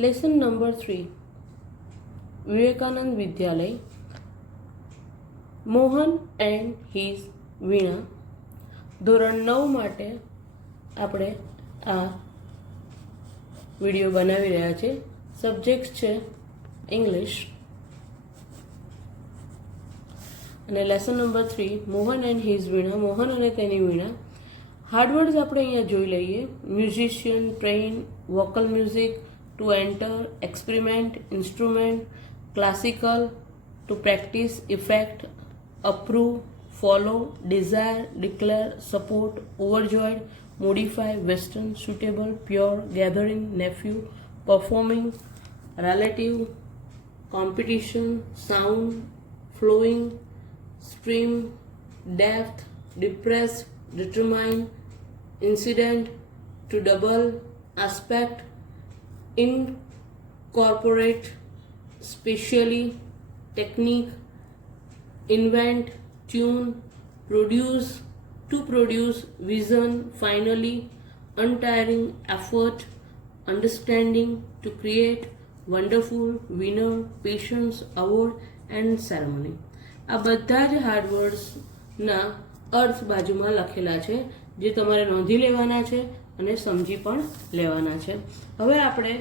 Lesson number 3 Vivekananda Vidyalaya Mohan and his veena ધોરણ 9 માટે આપણે આ વિડીયો બનાવી રહ્યા છે. સબ્જેક્ટ છે ઇંગ્લિશ અને lesson number 3 Mohan and his veena, Mohan અને તેની વીણા. હાર્ડવર્ડ્સ આપણે અહીંયા જોઈ લઈએ. Musician, train, vocal music, to enter, experiment, instrument, classical, to practise, effect, approve, follow, desire, declare, support, overjoyed, modify, western, suitable, pure, gathering, nephew, performing, relative, competition, sound, flowing, stream, depth, depress, determine, incident, to double, aspect, incorporate, specially, technique, invent, tune, produce, to produce, vision, finally, untiring, effort, understanding, to create, wonderful, winner, patience, award and ceremony. આ બધા જ હાર્ડવર્ડ્સના અર્થ બાજુમાં લખેલા છે, જે તમારે નોંધી લેવાના છે અને સમજી પણ લેવાના છે. હવે આપણે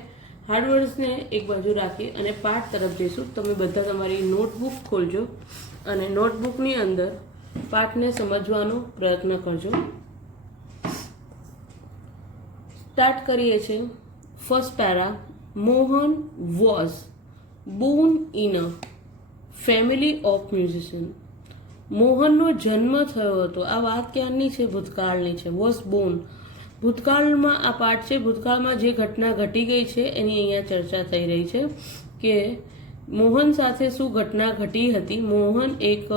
હાર્ડવર્ડ્સને એક બાજુ રાખી અને પાઠ તરફ જઈશું. તમે બધા તમારી નોટબુક ખોલજો અને નોટબુકની અંદર પાઠને સમજવાનો પ્રયત્ન કરજો. સ્ટાર્ટ કરીએ છીએ. First para. Mohan was born in a family of musician. મોહનનો જન્મ થયો હતો. આ વાત ક્યારની છે? ભૂતકાળની છે. વોઝ બોર્ન ભૂતકાળમાં આ પાઠ છે. ભૂતકાળમાં જે ઘટના ઘટી ગઈ છે એની અહીંયા ચર્ચા થઈ રહી છે કે મોહન સાથે શું ઘટના ઘટી હતી. મોહન એક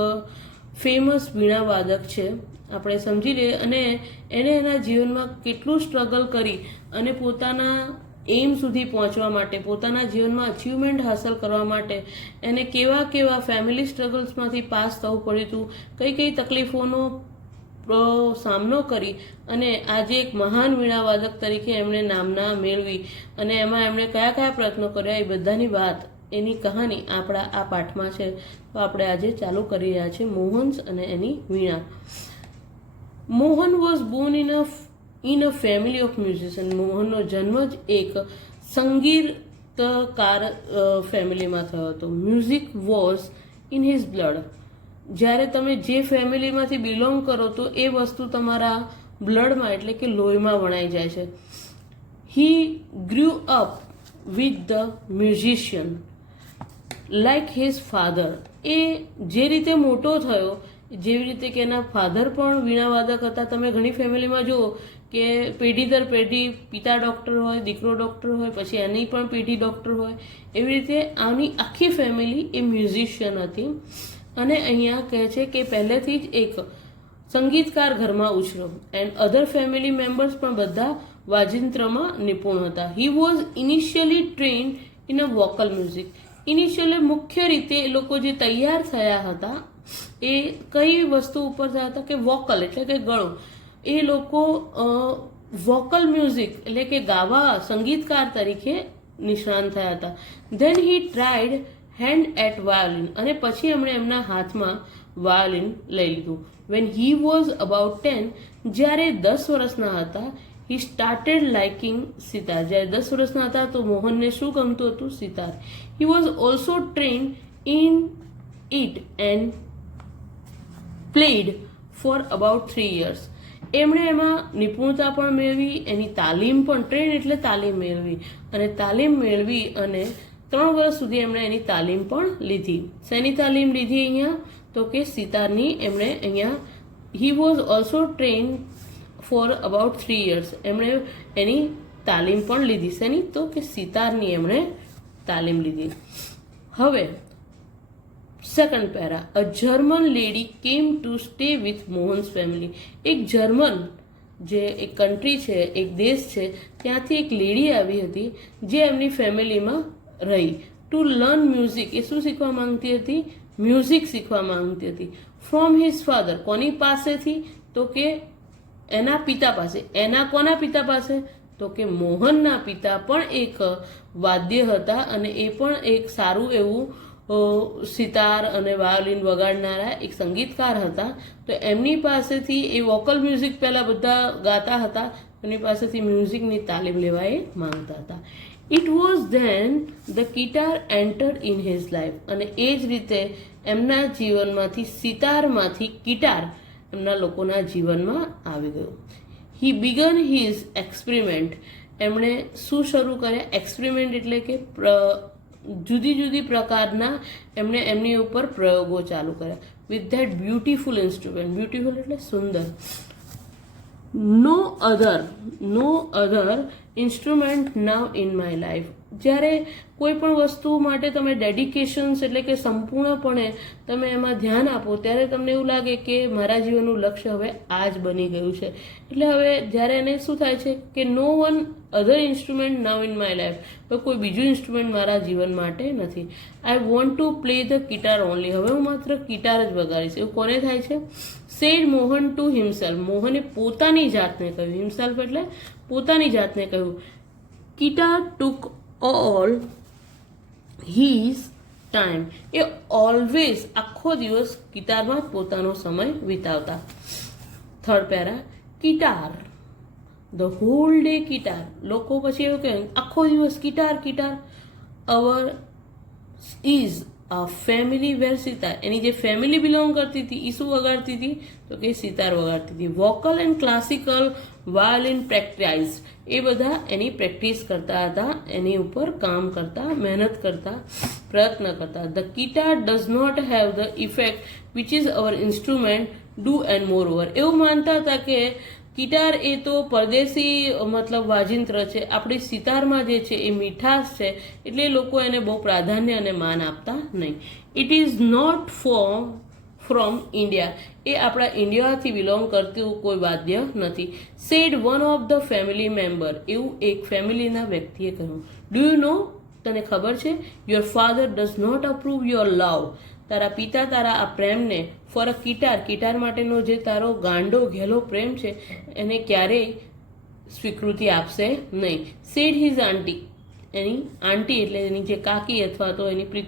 ફેમસ વીણાવાદક છે, આપણે સમજી લઈએ. અને એને એના જીવનમાં કેટલું સ્ટ્રગલ કરી અને પોતાના એમ સુધી પહોંચવા માટે, પોતાના જીવનમાં અચીવમેન્ટ હાંસલ કરવા માટે એને કેવા કેવા ફેમિલી સ્ટ્રગલ્સમાંથી પાસ થવું પડ્યું હતું, કઈ કઈ તકલીફોનો સામનો કરી અને આજે એક મહાન વીણાવાદક તરીકે એમણે નામના મેળવી અને એમાં એમણે કયા કયા પ્રયત્નો કર્યા, એ બધાની વાત, એની કહાની આપણા આ પાઠમાં છે. તો આપણે આજે ચાલુ કરી રહ્યા છીએ મોહન્સ અને એની veena. Mohan was born in a family of musician. મોહનનો જન્મ જ એક સંગીતકાર ફેમિલીમાં થયો હતો. Music was in his blood. જ્યારે તમે જે ફેમિલીમાંથી બિલોંગ કરો તો એ વસ્તુ તમારા બ્લડમાં એટલે કે લોહીમાં વણાઈ જાય છે. He grew up with the musician like his father. એ જે રીતે મોટો થયો, જેવી રીતે કે એના ફાધર પણ વીણાવાદક હતા. તમે ઘણી ફેમિલીમાં જુઓ કે પેઢી દર પેઢી પિતા ડૉક્ટર હોય, દીકરો ડૉક્ટર હોય, પછી એની પણ પેઢી ડૉક્ટર હોય. એવી રીતે આની આખી ફેમિલી એ મ્યુઝિશિયન હતી. અને અહીંયા કહે છે કે પહેલેથી જ એક સંગીતકાર ઘરમાં ઉછર્યો. એન્ડ અધર ફેમિલી મેમ્બર્સ પણ બધા વાજિંત્રમાં નિપુણ હતા. He was initially trend in a vocal music. Initially મુખ્ય રીતે એ લોકો જે તૈયાર થયા હતા એ કઈ વસ્તુ ઉપર થયા હતા કે વોકલ એટલે કે ગળો. એ લોકો વોકલ મ્યુઝિક એટલે કે ગાવા, સંગીતકાર તરીકે નિષ્ણાંત થયા હતા. Then he tried hand at violin. અને પછી એમણે એમના હાથમાં વાયોલિન લઈ લીધું. વેન હી વોઝ અબાઉટ 10, જ્યારે 10 વર્ષના હતા, હી સ્ટાર્ટેડ લાઇકિંગ સિતાર. જ્યારે 10 વર્ષના હતા તો મોહનને શું ગમતું હતું? Sitar. He was also trend in it and played for about 3 years. એમણે એમાં નિપુણતા પણ મેળવી, એની તાલીમ પણ, ટ્રેન એટલે તાલીમ મેળવી, અને તાલીમ મેળવી અને 3 વર્ષ સુધી એમણે એની તાલીમ પણ લીધી. શેની તાલીમ લીધી અહીંયા? તો કે સિતારની. એમણે અહીંયા he was also train for about 3 years. એમણે એની તાલીમ પણ લીધી. શેની? તો કે સિતારની એમણે તાલીમ લીધી. હવે second para. A German lady came to stay with Mohan's family. એક જર્મન, જે એક કન્ટ્રી છે, એક દેશ છે, ત્યાંથી એક લેડી આવી હતી જે એમની ફેમિલીમાં રહી. To learn music. એ શું શીખવા માંગતી હતી? મ્યુઝિક શીખવા માંગતી હતી. From his father. કોની પાસેથી? તો કે એના પિતા પાસે. એના કોના પિતા પાસે? તો કે મોહનના પિતા પણ એક વાદ્ય હતા અને એ પણ એક સારું એવું સિતાર અને વાયોલિન વગાડનારા એક સંગીતકાર હતા. તો એમની પાસેથી એ વોકલ મ્યુઝિક પહેલાં બધા ગાતા હતા, એમની પાસેથી મ્યુઝિકની તાલીમ લેવા એ માંગતા હતા. It was then the guitar entered in his life, અને એ જ રીતે એમના જીવનમાંથી સિતારમાંથી ગિટાર એમના લોકોના જીવનમાં આવી ગયું. હી બિગન હિઝ એક્સપેરિમેન્ટ, એમણે શું શરૂ કર્યા? એક્સપેરિમેન્ટ એટલે કે જુદી જુદી પ્રકારના એમણે એમની ઉપર પ્રયોગો ચાલુ કર્યા. With that beautiful instrument, beautiful એટલે સુંદર. No other instrument now in my life. જ્યારે કોઈ પણ વસ્તુ માટે તમે ડેડિકેશન્સ એટલે કે સંપૂર્ણપણે તમે એમાં ધ્યાન આપો ત્યારે તમને એવું લાગે કે મારા જીવનનું લક્ષ્ય હવે આ જ બની ગયું છે. એટલે હવે જ્યારે એને શું થાય છે કે no one other instrument now in my life, હવે કોઈ બીજું ઇન્સ્ટ્રુમેન્ટ મારા જીવન માટે નથી. I want to play the guitar only, હવે હું માત્ર ગિટાર જ વગાડીશ. એવું કોને થાય છે? સેડ મોહન ટુ હિમસેલ્ફ, મોહને પોતાની જાતને કહ્યું. હિમસેલ્ફ એટલે પોતાની જાતને કહ્યું. Guitar took all his time, એ ઓલવેઝ આખો દિવસ ગિટારમાં પોતાનો સમય વિતાવતા. Third para, guitar the whole day guitar. લોકો પછી એવું કહે આખો દિવસ guitar guitar. Our is a family where sitar, એની જે ફેમિલી બિલોંગ કરતી હતી એ શું વગાડતી હતી? તો કે સિતાર વગાડતી હતી. Vocal and classical violin practice, એ બધા એની પ્રેક્ટિસ કરતા હતા, એની ઉપર કામ કરતા, મહેનત કરતા, પ્રયત્ન કરતા. The guitar does not have the effect which is our instrument do and moreover. એવું માનતા હતા કે ગિટાર એ તો પરદેશી મતલબ વાજિંત્ર છે, આપણી સિતારમાં જે છે એ મીઠાશ છે, એટલે લોકો એને બહુ પ્રાધાન્ય અને માન આપતા નહીં. It is not from India, એ આપણા ઇન્ડિયાથી બિલોંગ કરતું કોઈ વાદ્ય નથી. Said one of the family member, એવું એક ફેમિલીના વ્યક્તિએ કહ્યું. ડુ યુ નો, તને ખબર છે? Your father does not approve your love, તારા પિતા તારા આ પ્રેમને ફોર અ ગિટાર, ગિટાર માટેનો જે તારો ગાંડો ઘેલો પ્રેમ છે એને ક્યારેય સ્વીકૃતિ આપશે નહીં. સેડ હિઝ આંટી, એની આંટી એટલે એની જે કાકી અથવા તો એની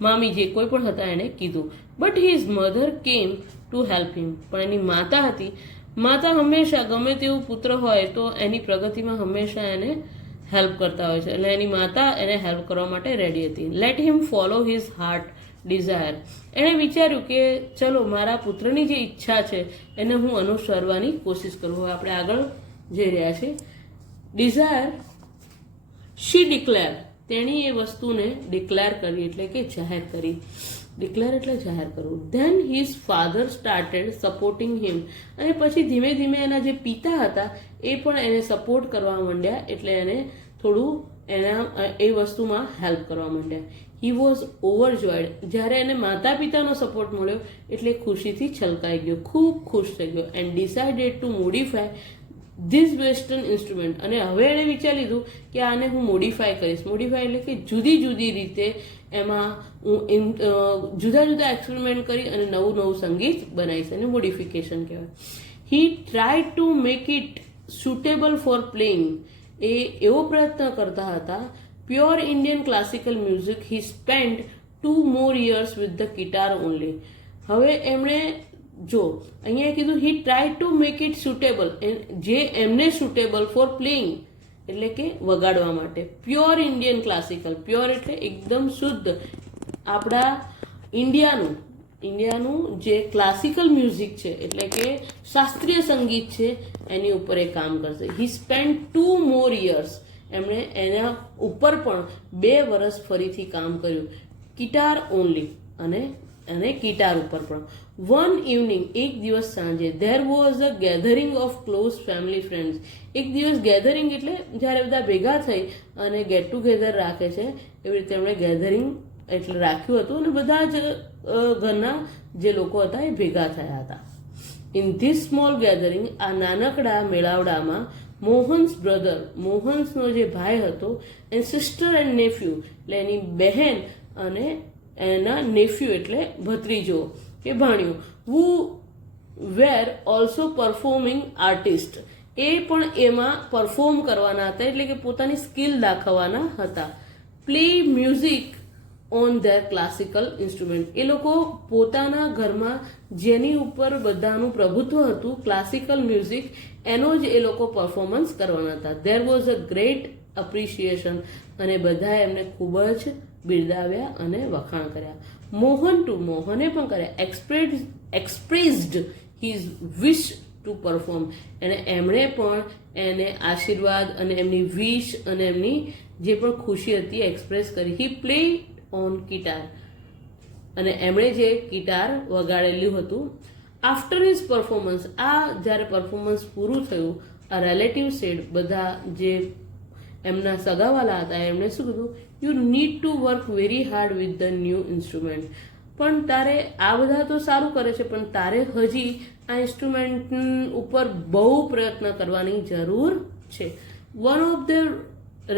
મામી જે કોઈ પણ હતા એને કીધું. But his mother came to help him, પણ એની માતા હતી. માતા હંમેશા ગમે તેવું પુત્ર હોય તો એની પ્રગતિમાં હંમેશા એને હેલ્પ કરતા હોય છે, એટલે એની માતા એને હેલ્પ કરવા માટે રેડી હતી. Let him follow his heart desire, એણે વિચાર્યું કે ચલો મારા પુત્રની જે ઈચ્છા છે એને હું અનુસરવાની કોશિશ કરું. હવે આપણે આગળ જઈ રહ્યા છીએ. ડિઝાયર શી ડિક્લેર, તેણી એ વસ્તુને ડિક્લેર કરી એટલે કે જાહેર કરી. ડિક્લેર એટલે જાહેર કરવું. Then his father started supporting him, અને પછી ધીમે ધીમે એના જે પિતા હતા એ પણ એને સપોર્ટ કરવા માંડ્યા, એટલે એને થોડું એ વસ્તુમાં હેલ્પ કરવા માંડ્યા. હી વોઝ ઓવરજોયડ, જ્યારે એને માતા પિતાનો સપોર્ટ મળ્યો એટલે ખુશીથી છલકાઈ ગયો, ખૂબ ખુશ થઈ ગયો. And decided to modify this western instrument, અને હવે એણે વિચારી લીધું કે આને હું મોડિફાય કરીશ. મોડિફાય એટલે કે જુદી જુદી રીતે એમાં હું જુદા જુદા એક્સપેરિમેન્ટ કરી અને નવું નવું સંગીત બનાવીશ, એને મોડિફિકેશન કહેવાય. He try to make it suitable for playing, એ એવો પ્રયત્ન કરતા હતા. Pure Indian classical music he spend 2 more years with the guitar only. હવે એમણે જો અહીંયા કીધું he try to make it suitable, જે એમને સુટેબલ ફોર પ્લેઇંગ એટલે કે વગાડવા માટે. પ્યોર ઇન્ડિયન ક્લાસિકલ, પ્યોર એટલે એકદમ શુદ્ધ આપણા ઇન્ડિયાનું જે ક્લાસિકલ મ્યુઝિક છે એટલે કે શાસ્ત્રીય સંગીત છે એની ઉપર એ કામ કરશે. હી સ્પેન્ડ 2 more years, એમણે એના ઉપર પણ 2 વર્ષ ફરીથી કામ કર્યું. ગિટાર ઓનલી, અને ગિટાર ઉપર પણ. વન ઇવનિંગ, એક દિવસ સાંજે, there was a gathering of close family friends. એક દિવસ ગેધરિંગ એટલે જ્યારે બધા ભેગા થઈ અને ગેટ ટુગેધર રાખે છે એવી રીતે એમણે ગેધરિંગ એટલે રાખ્યું હતું અને બધા જ ઘરના જે લોકો હતા એ ભેગા થયા હતા. ઇન ધીસ સ્મોલ ગેધરિંગ, આ નાનકડા મેળાવડામાં મોહન્સ બ્રધર, મોહન્સનો જે ભાઈ હતો, એન્ડ સિસ્ટર એન્ડ નેફ્યુ એટલે એની બહેન અને એના નેફ્યુ એટલે ભત્રીજો કે ભાણિયો, હુ વેર ઓલ્સો પરફોર્મિંગ આર્ટિસ્ટ, એ પણ એમાં પરફોર્મ કરવાના હતા, એટલે કે પોતાની સ્કિલ દાખવવાના હતા. Play music on their classical instrument. એ લોકો પોતાના ઘરમાં જેની ઉપર બધાનું પ્રભુત્વ હતું, ક્લાસિકલ મ્યુઝિક, એનો જ એ લોકો પરફોર્મન્સ કરવાના હતા. ધેર વોઝ અ ગ્રેટ અપ્રિશિએશન, અને બધા એમને ખૂબ જ બિરદાવ્યા અને વખાણ કર્યા. મોહને પણ કર્યા. એક્સપ્રેસ્ડ હિઝ વિશ ટુ પરફોર્મ, અને એમણે પણ એને આશીર્વાદ અને એમની વિશ અને એમની જે પણ ખુશી હતી એક્સપ્રેસ કરી. હી પ્લે ઓન ગિટાર, અને એમણે જે ગિટાર વગાડેલું હતું. આફ્ટર હિઝ પરફોર્મન્સ, આ જ્યારે પરફોર્મન્સ પૂરું થયું, આ રિલેટિવ સેડ, બધા જે એમના સગાવાલા હતા એમણે શું કીધું, you need to work very hard with the new instrument. પણ તારે આ બધા તો સારું કરે છે, પણ તારે હજી આ ઇન્સ્ટ્રુમેન્ટ ઉપર બહુ પ્રયત્ન કરવાની જરૂર છે. One of the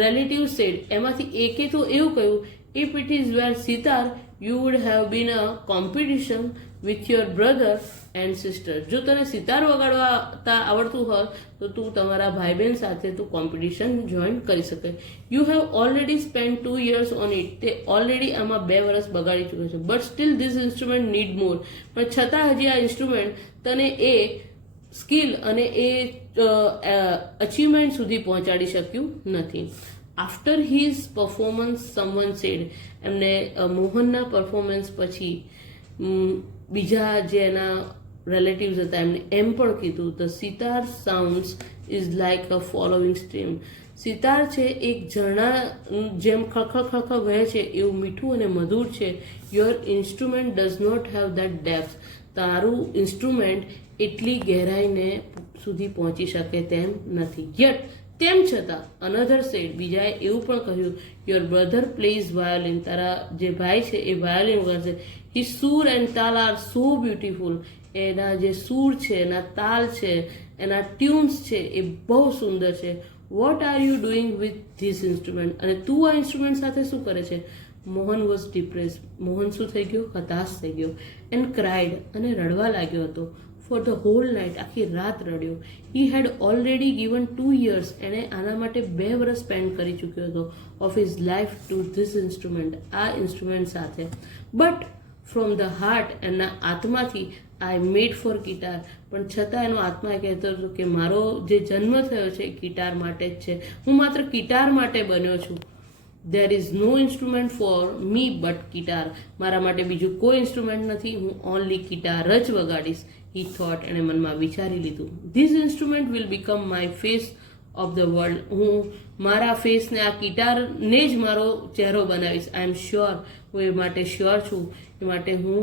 relative said, એમાંથી એકે તો એવું કહ્યું, if it is were sitar you would have been a competition with your brother and sister. જો તને સિતાર વગાડતા આવડતું હોત તો તું તમારા ભાઈ બહેન સાથે તું કોમ્પિટિશન જોઈન કરી શકે. You have already spend 2 years on it. તે ઓલરેડી આમાં 2 વર્ષ બગાડી ચૂક્યો છે. But still this instrument need more. પણ છતાં હજી આ ઇન્સ્ટ્રુમેન્ટ તને એ સ્કિલ અને એ અચીવમેન્ટ સુધી પહોંચાડી શક્યું નથી. After his performance someone said, એમને મોહનના પરફોર્મન્સ પછી બીજા જે એના રિલેટિવ્સ હતા એમને એમ પણ કીધું, the sitar sounds is like a following stream. Sitar છે એક ઝરણા જેમ ખળખળ ખળખળ વહે છે એવું મીઠું અને મધુર છે. Your instrument does not have that depth. તારું ઇન્સ્ટ્રુમેન્ટ એટલી ગહેરાઈને સુધી પહોંચી શકે તેમ નથી. યટ, તેમ છતાં અનધર સેડ, બીજાએ એવું પણ કહ્યું, યોર બ્રધર પ્લેઝ વાયોલિન. તારા જે ભાઈ છે એ વાયોલિન વગાડશે. હિઝ સૂર એન્ડ તાલ આર સો બ્યુટીફુલ. એના જે સૂર છે, એના તાલ છે, એના ટ્યુન્સ છે એ બહુ સુંદર છે. What are you doing with this instrument. અને તું આ ઇન્સ્ટ્રુમેન્ટ સાથે શું કરે છે? Mohan was depress. મોહન શું થઈ ગયો? હતાશ થઈ ગયો. એન્ડ ક્રાઇડ, અને રડવા લાગ્યો હતો. ફોર ધ હોલ નાઇટ, આખી રાત રડ્યો. હી હેડ ઓલરેડી ગિવન 2 years. એણે આના માટે 2 વર્ષ સ્પેન્ડ કરી ચૂક્યો હતો of his life two this instrument, આ ઇન્સ્ટ્રુમેન્ટ સાથે. બટ ફ્રોમ ધ હાર્ટ, એના આત્માથી, આઈ મેડ ફોર ગિટાર. પણ છતાં એનો આત્મા કહેતો હતો કે મારો જે જન્મ થયો છે એ ગિટાર માટે જ છે. હું માત્ર ગિટાર માટે બન્યો છું. There is no instrument for me but guitar. મારા માટે બીજું કોઈ ઇન્સ્ટ્રુમેન્ટ નથી, હું ઓનલી ગિટાર જ વગાડીશ. હી થોટ, એણે મનમાં વિચારી લીધું. This instrument will become my face of the world. હું મારા ફેસને, આ ગિટારને જ મારો ચહેરો બનાવીશ. આઈ એમ શ્યોર, હું એ માટે શ્યોર છું. એ માટે હું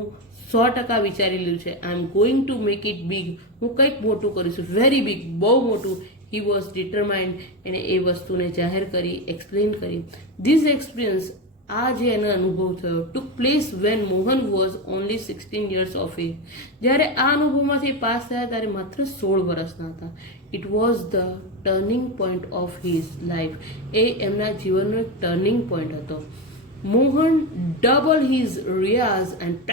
100% વિચારી લીધું છે. I am going to make it big. હું કંઈક મોટું કરીશું, વેરી બિગ, બહુ મોટું. He was determined. એણે એ વસ્તુને જાહેર કરી, એક્સપ્લેન કરી. ધીસ એક્સપિરિયન્સ, આ જે એનો અનુભવ થયો, took place when Mohan was only 16 years of age. જ્યારે આ અનુભવમાંથી પાસ થયા ત્યારે માત્ર 16 વર્ષના હતા. It was the turning point of his life. એ એમના જીવનનો એક ટર્નિંગ પોઈન્ટ હતો. Mohan double his riyaz and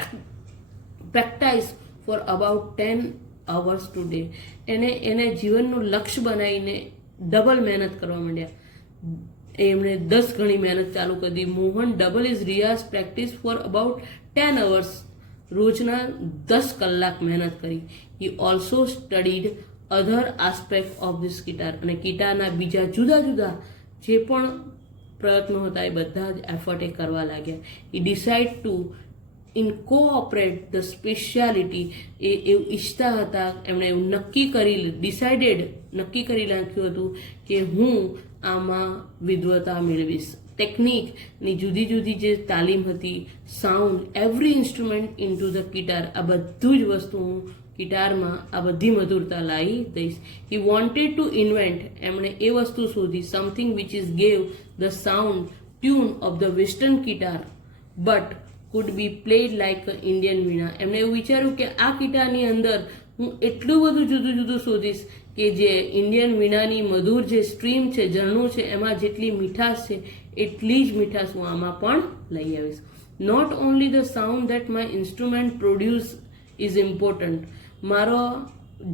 practice for about 10 hours today. એને જીવનનું લક્ષ્ય બનાવીને ડબલ મહેનત કરવા માંડ્યા. એમણે 10 ગણી મહેનત ચાલુ કરી દીધી. Mohan double is Riyaz practice four about 10 hours. રોજના 10 કલાક મહેનત કરી. He also studied other aspect of this guitar. અને ગિટારના બીજા જુદા જુદા જે પણ પ્રયત્નો હતા એ બધા જ એફર્ટ એ કરવા લાગ્યા. હી ડિસાઇડ ટુ ઇન્કોઓપરેટ ધ સ્પેશિયાલિટી. એ એવું ઈચ્છતા હતા, એમણે એવું નક્કી કરી નાખ્યું હતું કે હું આમાં વિદ્વતા મેળવીશ. ટેકનિકની જુદી જુદી જે તાલીમ હતી, sound, every instrument in to the guitar, આ બધું જ વસ્તુ હું ગિટારમાં આ બધી મધુરતા લાવી દઈશ. He wanted to invent. એમણે એ વસ્તુ શોધી, something which is gave the sound tune of the western guitar but could be played like a Indian veena. એમણે એવું વિચાર્યું કે આ ગિટારની અંદર હું એટલું બધું જુદું જુદું શોધીશ કે જે ઇન્ડિયન વીણાની મધુર જે સ્ટ્રીમ છે, ઝરણું છે, એમાં જેટલી મીઠાશ છે એટલી જ મીઠાશ હું આમાં પણ લઈ આવીશ. Not only the sound that my instrument produce is important. મારો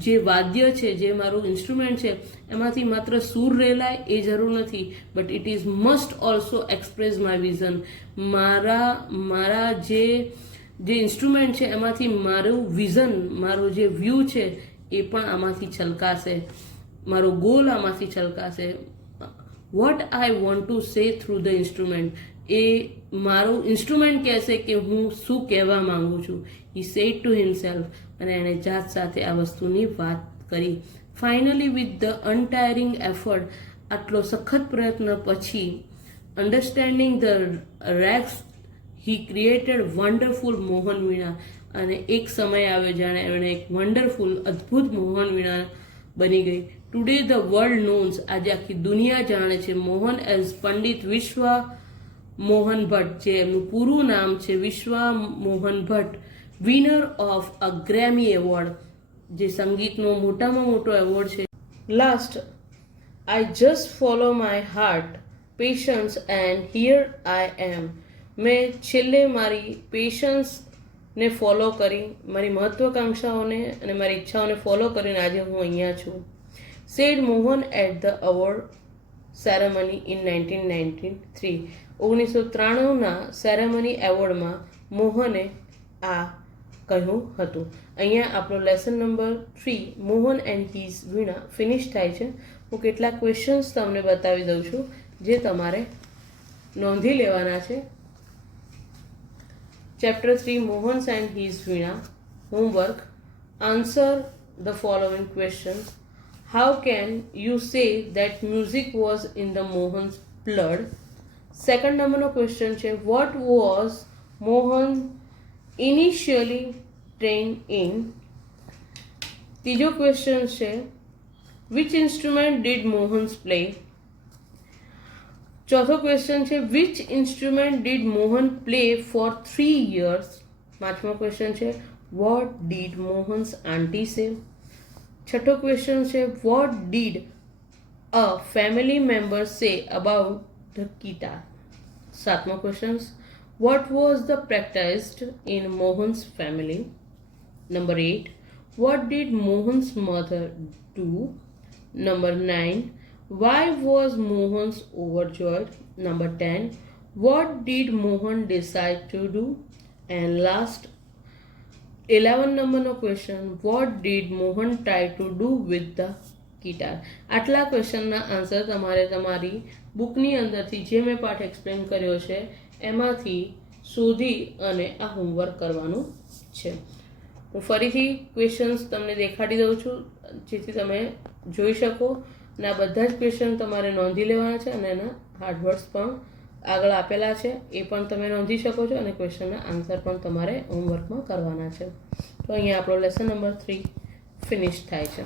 જે વાદ્ય છે, જે મારું ઇન્સ્ટ્રુમેન્ટ છે, એમાંથી માત્ર સૂર રેલાય એ જરૂર નથી, but it is must also express my vision. મારા જે ઇન્સ્ટ્રુમેન્ટ છે એમાંથી મારું વિઝન, મારો જે વ્યૂ છે એ પણ આમાંથી છલકાશે, મારો ગોલ આમાંથી છલકાશે. What I want to say through the instrument, એ મારું ઇન્સ્ટ્રુમેન્ટ કહેશે કે હું શું કહેવા માંગુ છું. હી સેડ ટુ હિમસેલ્ફ, અને એણે જાત સાથે આ વસ્તુની વાત કરી. Finally with the untiring effort, આટલો સખત પ્રયત્ન પછી, understanding the ragas, he created wonderful Mohan veena. અને એક સમય આવ્યો જાણે એણે એક વન્ડરફુલ, અદ્ભુત મોહન વીણા બની ગઈ. ટુડે ધ વર્લ્ડ નોન્સ, આજે આખી દુનિયા જાણે છે મોહન એઝ પંડિત વિશ્વા મોહન ભટ્ટ, જે એમનું પૂરું નામ છે Vishwa Mohan Bhatt, winner of a Grammy award, જે સંગીતનો મોટામાં મોટો એવોર્ડ છે. Last, I just follow my heart, passions and here I am. મેં છેલ્લે મારી પેશન્સને ફોલો કરી, મારી મહત્વાકાંક્ષાઓને અને મારી ઈચ્છાઓને ફોલો કરીને આજે હું અહીંયા છું. Said Mohan at the award ceremony in 1993. 1993ના સેરેમની એવોર્ડમાં મોહને આ કહ્યું હતું. અહીંયા આપણો lesson number 3 Mohan and his veena finish થાય છે. હું કેટલાક ક્વેશ્ચન્સ તમને બતાવી દઉં છું જે તમારે નોંધી લેવાના છે. Chapter 3 Mohan's and his Veena. Homework, answer the following questions. How can you say that music was in the Mohan's blood? Second number no question છે, what was Mohan initially trained in? ત્રીજો question છે, which instrument did Mohan play? ચોથો question છે, which instrument did Mohan play for 3 years? પાંચમો question છે, what did Mohan's auntie say? છઠ્ઠો question છે, what did a family member say about the guitar? સાતમો question, what was the practised in Mohan's family? Number 8, what did Mohan's mother do? Number 9, why was Mohan's overjoyed? Number 10, what did Mohan decide to do? And last 11 નંબરનો question, what did Mohan try to do with the guitar? આટલા ક્વેશ્ચનના answer તમારે તમારી બુકની અંદરથી જે મેં પાઠ explain કર્યો છે એમાંથી શોધી અને આ હોમવર્ક કરવાનું છે. હું ફરીથી ક્વેશ્ચન્સ તમને દેખાડી દઉં છું જેથી તમે જોઈ શકો, અને આ બધા જ ક્વેશ્ચન તમારે નોંધી લેવાના છે અને એના હાર્ડવર્ડ્સ પણ આગળ આપેલા છે, એ પણ તમે નોંધી શકો છો, અને ક્વેશ્ચનના આન્સર પણ તમારે હોમવર્કમાં કરવાના છે. તો અહીંયા આપણો લેસન નંબર 3 ફિનિશ થાય છે.